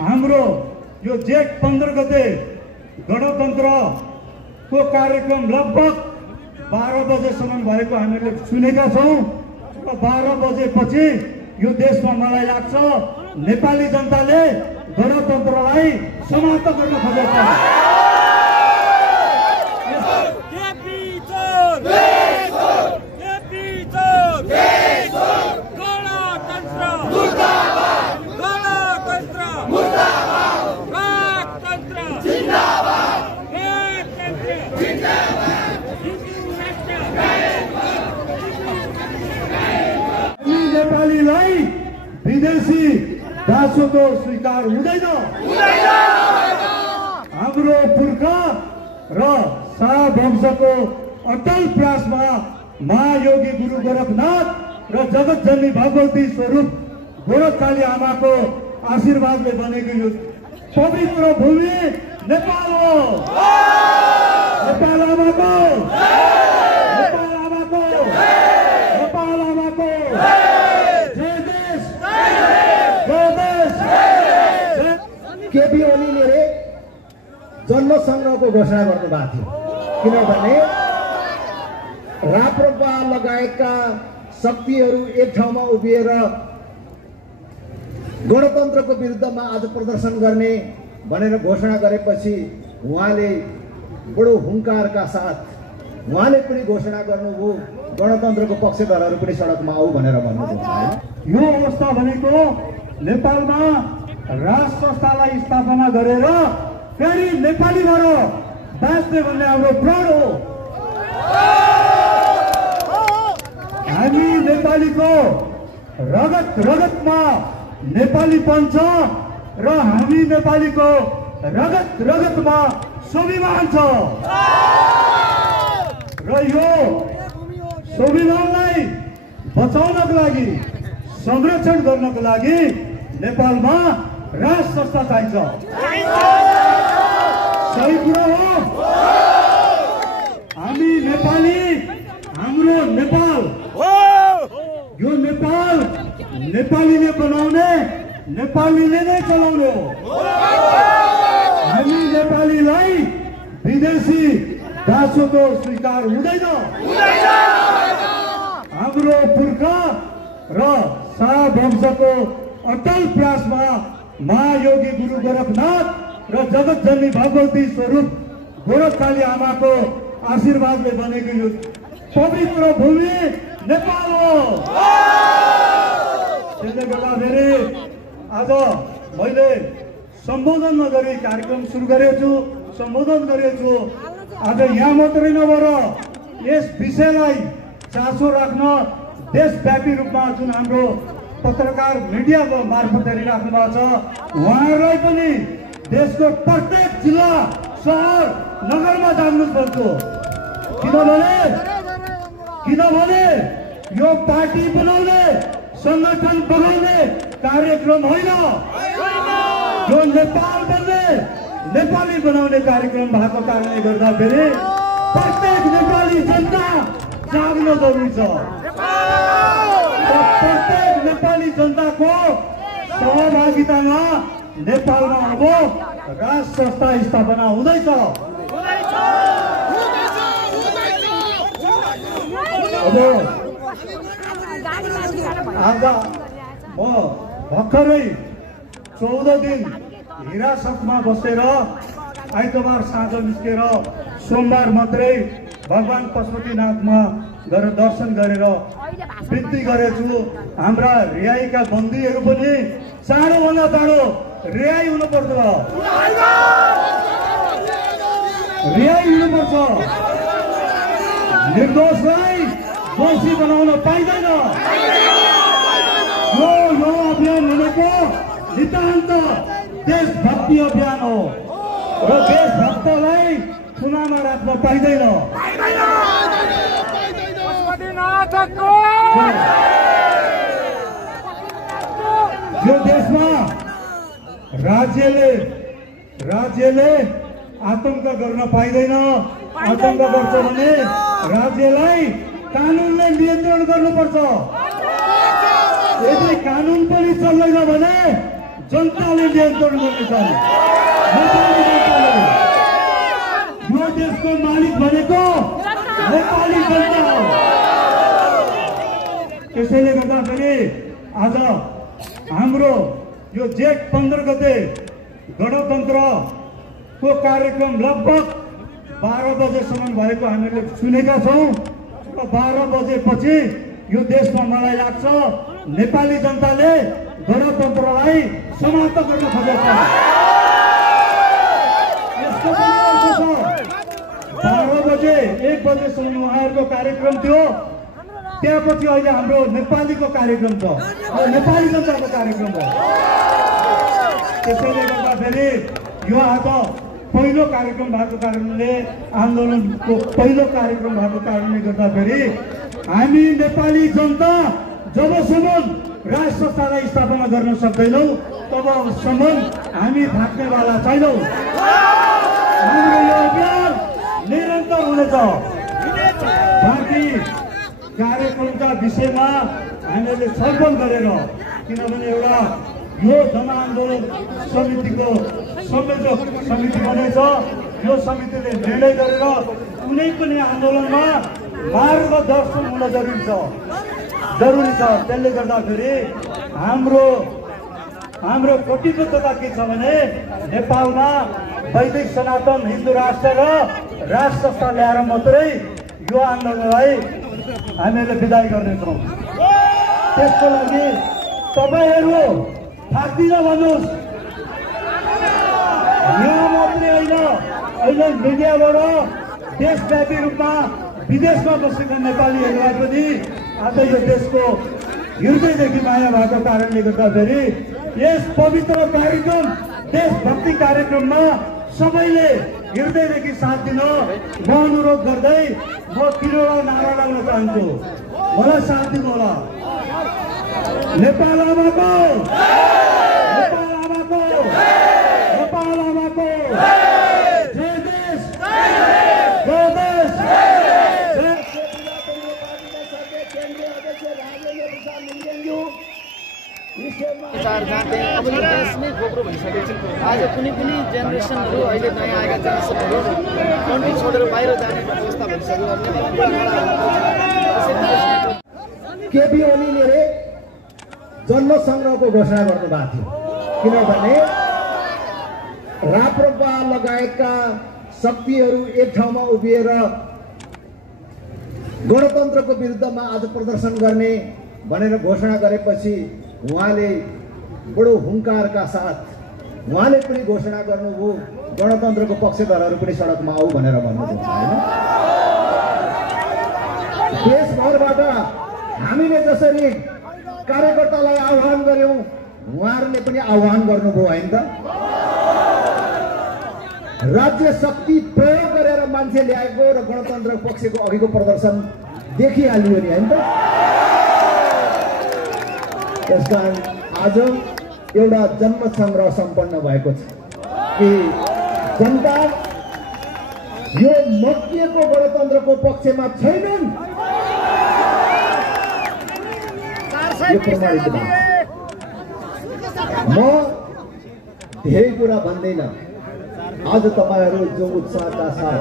हाम्रो यो जेठ 15 गते गणतन्त्रको कार्यक्रम लगभग 12 बजेसम्म भएको हामीले सुनेका छौँ। 12 बजेपछि यो देशमा मलाई लाग्छ नेपाली जनताले गणतन्त्रलाई समाप्त गर्न खोजेको छ। नेपालीलाई विदेशी दासोको स्वीकार हुँदैन। हाम्रो पुर्खा र शाह वंशको अटल प्रयासमा महायोगी गुरु गोरखनाथ र जगतजननी भगवती स्वरूप गोरखकाली आमाको आशीर्वादले बनेको यो पवित्र भूमि नेपाल हो। नेपाल आमाको, नेपाल आमाको, नेपाल आमाको जय देश, जय देश। केपी ओलीले जन्म सङ्ग्रहको घोषणा गर्नुभएको थियो, किनभने राप्रपा लगायतका शक्तिहरू एक ठाउँमा उभिएर गणतन्त्रको विरुद्धमा आज प्रदर्शन गर्ने भनेर घोषणा गरेपछि उहाँले बडो हुङ्कारका साथ उहाँले पनि घोषणा गर्नुभयो, गणतन्त्रको पक्षधरहरू पनि सडकमा आऊ भनेर भन्नुभयो। यो अवस्था भनेको नेपालमा राज संस्थालाई स्थापना गरेर फेरि नेपालीबाट बाँच्ने भन्ने हाम्रो प्रण हो। हामी नेपालीको रगत रगतमा नेपालीपन छ र हामी नेपालीको रगत रगतमा स्वाभिमान छ र यो स्वाभिमानलाई बचाउनको लागि, संरक्षण गर्नको लागि नेपालमा राज संस्था चाहिन्छ। सही कुरा हो। हामी नेपाली, हाम्रो नेपाल, यो नेपाल नेपालीले बनाउने, नेपालीले नै चलाउने हो। हामी नेपालीलाई विदेशी दासोको स्वीकार हुँदैन। हाम्रो पुर्खा र शाह वंशको अटल प्रयासमा महायोगी गुरु गोरखनाथ र जगतजननी भगवती स्वरूप गोरखकाली आमाको आशीर्वादले बनेको यो पवित्र भूमि नेपाल हो। त्यसले गर्दाखेरि आज मैले सम्बोधन नगरी कार्यक्रम सुरु गरेको छु, सम्बोधन गरेको छु। आज यहाँ मात्रै नभएर यस विषयलाई चासो राख्न देशव्यापी रूपमा जुन हाम्रो पत्रकार मिडियाको मार्फत हेरिराख्नु भएको छ, उहाँहरूलाई पनि देशको प्रत्येक जिल्ला, सहर, नगरमा जानु पर्छ। किनभने यो पार्टी बनाउने, संगठन बनाउने कार्यक्रम होइन, यो नेपाल बन्ने, नेपाली बनाउने कार्यक्रम भएको कारणले गर्दाखेरि प्रत्येक नेपाली जनता जाग्न जरुरी छ। प्रत्येक नेपाली जनताको सहभागितामा नेपालमा अब राज संस्था स्थापना हुँदैछ। अब आज म भर्खरै 14 दिन हिरासतमा बसेर आइतबार साँझ निस्केर सोमबार मात्रै भगवान पशुपतिनाथमा गएर दर्शन गरेर बिन्ती गरेछु। हाम्रा रिहाईका बन्दीहरू पनि चाँडोभन्दा चाँडो रिहाई हुनुपर्छ, रिहाई हुनुपर्छ। निर्दोषलाई दोषी बनाउन पाइँदैन। यो अभियान भनेको नितान्त देशभक्ति अभियान हो र देशभक्तलाई खुलामा राख्न पाइँदैन। यो देशमा राज्यले आतंक गर्न पाइँदैन। आतंक गर्छ भने राज्यलाई कानुनले नियन्त्रण गर्नुपर्छ। यदि कानुन पनि चल्दैन भने जनताले नियन्त्रण गर्नेछन्। नेपाली जनताले। यो देशको मालिक भनेको नेपाली जनता हो। त्यसैले गर्दाखेरि आज हाम्रो यो जेठ 15 गते गणतन्त्रको कार्यक्रम लगभग 12 बजेसम्म भएको हामीले सुनेका छौँ र 12 बजेपछि यो देशमा मलाई लाग्छ नेपाली जनताले गणतन्त्रलाई समाप्त गर्न खोजेको छ। यसको पनि अर्थ छ 12 बजे 1 बजेसम्म उहाँहरूको कार्यक्रम थियो, त्यसपछि अहिले हाम्रो नेपालीको कार्यक्रम छ, नेपाली जनताको कार्यक्रम हो। त्यसैले गर्दाखेरि यो आज पहिलो कार्यक्रम भएको कारणले आन्दोलनको पहिलो कार्यक्रम भएको कारणले गर्दाखेरि हामी नेपाली जनता जबसम्म राष्ट्र संस्थालाई स्थापना गर्न सक्दैनौँ तबसम्म हामी थाक्नेवाला छैनौँ। हाम्रो यो अभियान निरन्तर हुनेछ। बाँकी कार्यक्रमका विषयमा हामीले छलफल गरेर, किनभने एउटा यो जनआन्दोलन समितिको संयोजक समिति बनेछ, यो समितिले निर्णय गरेर कुनै पनि आन्दोलनमा मार्गदर्शन हुन जरुरी छ। त्यसले गर्दाखेरि हाम्रो प्रतिबद्धता के छ भने नेपालमा वैदिक सनातन हिन्दू राष्ट्र र राष्ट्र संस्था ल्याएर मात्रै यो आन्दोलनलाई हामीले विदाई गर्नेछौँ। त्यसको लागि तपाईहरू थाक्दिन भन्नुहोस्। यहाँ मात्रै होइन, अहिले मिडियाबाट देशव्यापी रूपमा विदेशमा बसेका नेपालीहरूलाई पनि आज यो देशको हृदयदेखि माया भएको कारणले गर्दाखेरि यस पवित्र कार्यक्रम देशभक्ति कार्यक्रममा सबैले हृदयदेखि साथ दिन म अनुरोध गर्दै म 3 नारा लाग्न चाहन्छु। मलाई साथ दिनु होला। नेपाल आमाको, नेपाल आमाको, नेपाल आमाको जय देश, जय देश। विचार जाँदै अब यो देश नै खोक्रो भइसकेको छ। आज कुनै पनि जेनेरेसनहरू अहिले नयाँ आएका जेनेरेसनहरू कन्ट्री छोडेर बाहिर जाने अवस्था भइसक्यो। केपी ओलीले जन्म सङ्ग्रहको घोषणा गर्नुभएको थियो, किनभने राप्रपा लगायतका शक्तिहरू एक ठाउँमा उभिएर गणतन्त्रको विरुद्धमा आज प्रदर्शन गर्ने भनेर घोषणा गरेपछि उहाँले बडो हुङ्कारका साथ उहाँले पनि घोषणा गर्नुभयो गणतन्त्रको पक्षधरहरू पनि सडकमा आऊ भनेर भन्नुभयो हैन। देशभरबाट हामीले जसरी कार्यकर्तालाई आह्वान गर्यौं उहाँहरूले पनि आह्वान गर्नुभयो हैन त। राज्य शक्ति प्रयोग गरेर मान्छे ल्याएको र गणतन्त्र पक्षको अघिको प्रदर्शन देखिहालियो नि हैन त। त्यसकारण आज एउटा जन्म सङ्ग्रह सम्पन्न भएको छ कि जनता यो मकिएको गणतन्त्रको पक्षमा छैनन्। यो प्रमाणित भयो। म धेरै कुरा भन्दैन। आज तपाईहरू जो उत्साहका साथ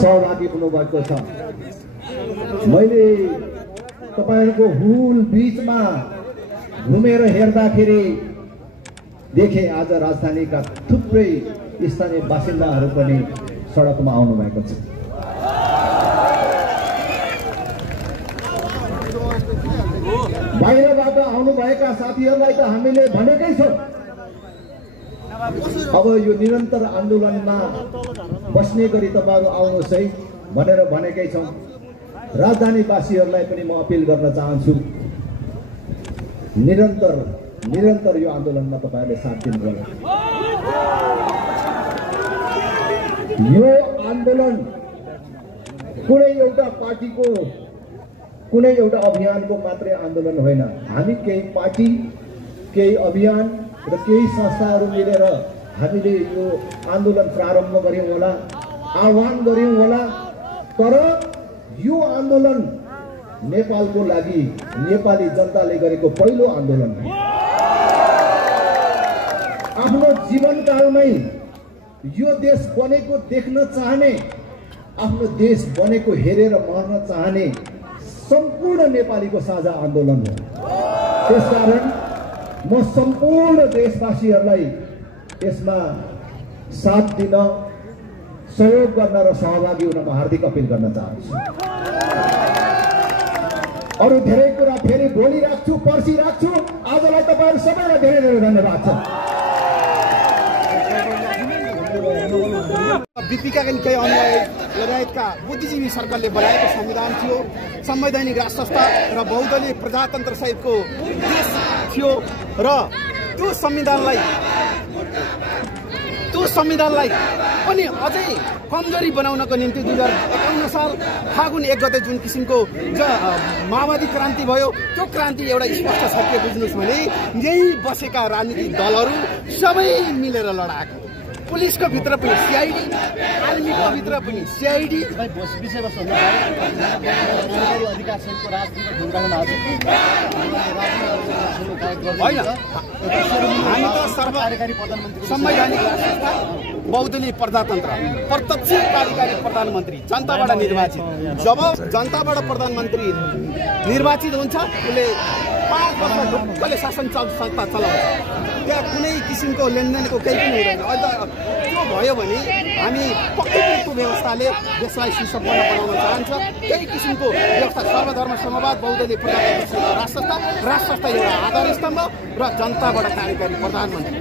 सहभागी हुनुभएको छ, मैले तपाईहरूको हुल बीचमा घुमेर हेर्दाखेरि देखे आज राजधानीका थुप्रै स्थानीय बासिन्दाहरू पनि सडकमा आउनु भएको छ। बाहिरबाट आउनुभएका साथीहरूलाई त हामीले भनेकै छौँ अब यो निरन्तर आन्दोलनमा बस्ने गरी तपाईहरू आउनुहोस् है भनेर भनेकै छौँ। राजधानीवासीहरूलाई पनि म अपिल गर्न चाहन्छु, निरन्तर यो आन्दोलनमा तपाईहरूले साथ दिनुहोला। यो आन्दोलन कुनै एउटा पार्टीको कुनै एउटा अभियानको मात्रै आन्दोलन होइन। हामी केही पार्टी, केही अभियान र केही संस्थाहरू मिलेर हामीले यो आन्दोलन प्रारम्भ गर्यौं होला, आह्वान गर्यौं होला। तर यो आन्दोलन नेपालको लागि नेपाली जनताले गरेको पहिलो आन्दोलन हो। जीवनकालमै यो देश बनेको देख्न चाहने, आफ्नो देश बनेको हेरेर मर्न चाहने सम्पूर्ण नेपालीको साझा आन्दोलन हो। त्यसकारण म सम्पूर्ण देशवासीहरूलाई यसमा साथ दिन, सहयोग गर्न र सहभागी हुन म हार्दिक अपिल गर्न चाहन्छु। अरू धेरै कुरा फेरि भोलि राख्छु, पर्सि राख्छु। आजलाई तपाईँहरू सबैलाई धेरै धेरै धन्यवाद छ। बिपिकाका केही अनुयायी लगायतका बुद्धिजीवी सर्कलले बनाएको संविधान थियो, संवैधानिक राष्ट्र संस्था र बहुदलीय प्रजातन्त्र सहितको देश थियो र त्यो संविधानलाई पनि अझै कमजोरी बनाउनको निम्ति 2051 साल फागुन 1 गते जुन किसिमको माओवादी क्रान्ति भयो, त्यो क्रान्ति एउटा स्पष्ट छ के बुझ्नुहोस् भने यही बसेका राजनीतिक दलहरू सबै मिलेर लडाएको। पुलिसको भित्र पनि सिआइडी, आर्मीको भित्र पनि सिआइडी। होइन, हामी त संवैधानिक संस्था, बहुदलीय प्रजातन्त्र, प्रत्यक्ष कार्यकारी प्रधानमन्त्री, जनताबाट निर्वाचित। जब जनताबाट प्रधानमन्त्री निर्वाचित हुन्छ उसले 5 वर्ष ढुक्कले शासन संस्था चलाउँछ। त्यहाँ कुनै किसिमको लेनदेनको केही पनि हुँदैन। त्यो भयो भने हामी पक्कै पनि त्यो व्यवस्थाले देशलाई सुसम्पन्न बनाउन चाहन्छ। त्यही किसिमको व्यवस्था सर्वधर्म समवाद, बहुदलीय प्रजातन्त्र राष्ट्र संस्था एउटा आधार स्तम्भ र जनताबाट कार्यकारी प्रधानमन्त्री।